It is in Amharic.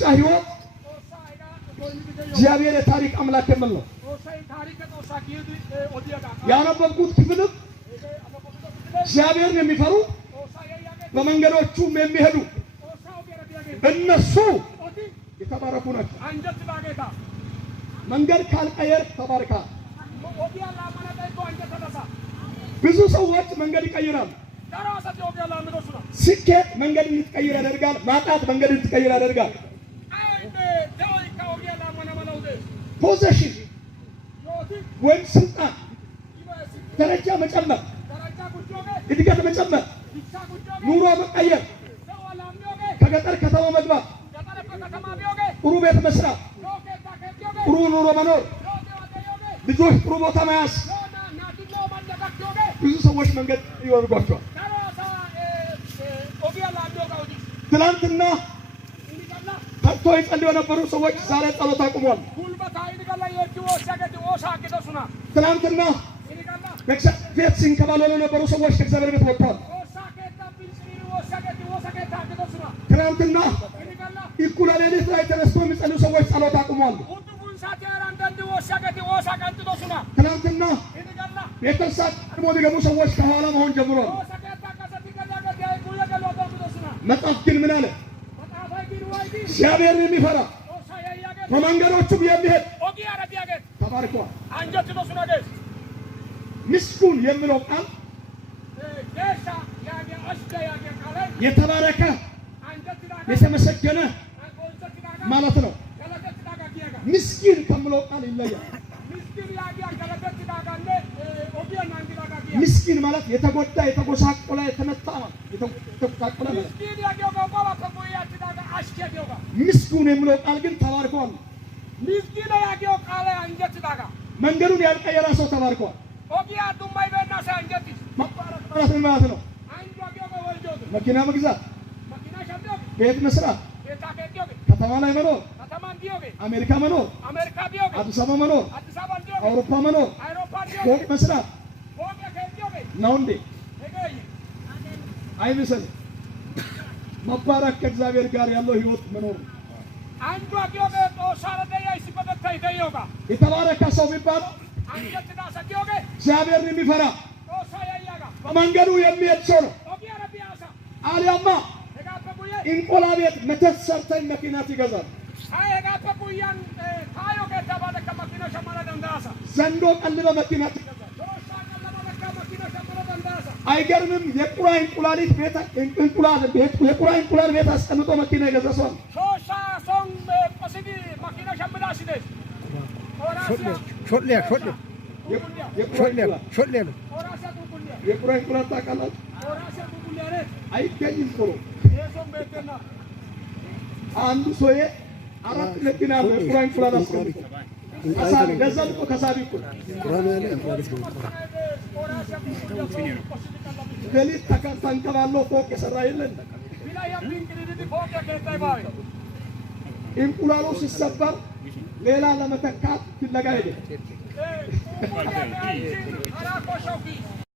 ቻህዮ እግዚአብሔር የታሪክ አምላክ የምለው ያነበብኩት ክፍልም እግዚአብሔርን የሚፈሩ በመንገዶቹም የሚሄዱ እነሱ የተባረኩ ናቸው። መንገድ ካልቀየር ተባረካ። ብዙ ሰዎች መንገድ ይቀይራሉ። ስኬት መንገድ እንድትቀይር ያደርጋል። ማጣት መንገድ እንድትቀይር ያደርጋል። ፖዚሽን ወይም ስልጣን፣ ደረጃ መጨመር፣ እድገት መጨመር፣ ኑሮ መቀየር፣ ከገጠር ከተማ መግባት፣ ጥሩ ቤት መስራት፣ ጥሩ ኑሮ መኖር፣ ልጆች ጥሩ ቦታ መያዝ፣ ብዙ ሰዎች መንገድ ይወርዷቸዋል። ትናንትና ከቶ ይጸልዩ የነበሩ ሰዎች ዛሬ ጸሎት አቁሟል። ትናንትና ቤት ሲንከባለሉ የነበሩ ሰዎች ከእግዚአብሔር ቤት ወጥተዋል። ትናንትና እኩለ ሌሊት ላይ ተነስቶ የሚጸልዩ ሰዎች ጸሎት አቁሟል። ትናንትና ቤተሰብ ቀድሞ የሚገቡ ሰዎች ከኋላ መሆን ጀምሯል። መጽሐፍ ግን ምን አለ? እግዚአብሔርን የሚፈራ በመንገዶቹም የሚሄድ ተባርኳል። ምስጉን የሚለው ቃል የተባረከ የተመሰገነ ማለት ነው። ምስኪን ከሚለው ቃል ይለያል። ምስኪን ማለት የተጎዳ፣ የተጎሳቆለ፣ የተመታ የተጎሳቆለ ማለት። ምስጉን የሚለው ቃል ግን ተባርኳል። መንገዱን ያልቀየረ ሰው ተባርኳል። መባረክ ማለት ነው። መኪና መግዛት፣ ቤት መስራት፣ ከተማ ላይ መኖር፣ አሜሪካ መኖር፣ አዲስ አበባ መኖር፣ አውሮፓ መኖር፣ ፎቅ መስራት ነው እንዴ? አይመስልም። መባረክ ከእግዚአብሔር ጋር ያለው ህይወት መኖር። የተባረከ ሰው የሚባለው እግዚአብሔርን የሚፈራ በመንገዱ የሚሄድ ሰው ነው። አሊያማ እንቆላ ቤት መተት ሰርተን መኪናት ይገዛል። ዘንዶ ቀልበ መኪናት ይገዛል። አይገርምም? የቁራ እንቁላሊት ቤት የቁራ እንቁላል ቤት አስቀምጦ መኪና የገዛ ሰው የቁራ እንቁላል ታውቃላችሁ? አይገኝም ቶሎ። አንዱ ሰውዬ 4 መኪና የቁራ እንቁላል አስቀምጦ ገዛልቆ ከሳቢ እኮ ሌሊት ተንከባለው ፎቅ የሰራ የለን። እንቁላሉ ሲሰበር ሌላ ለመተካት ፍለጋ ሄደ።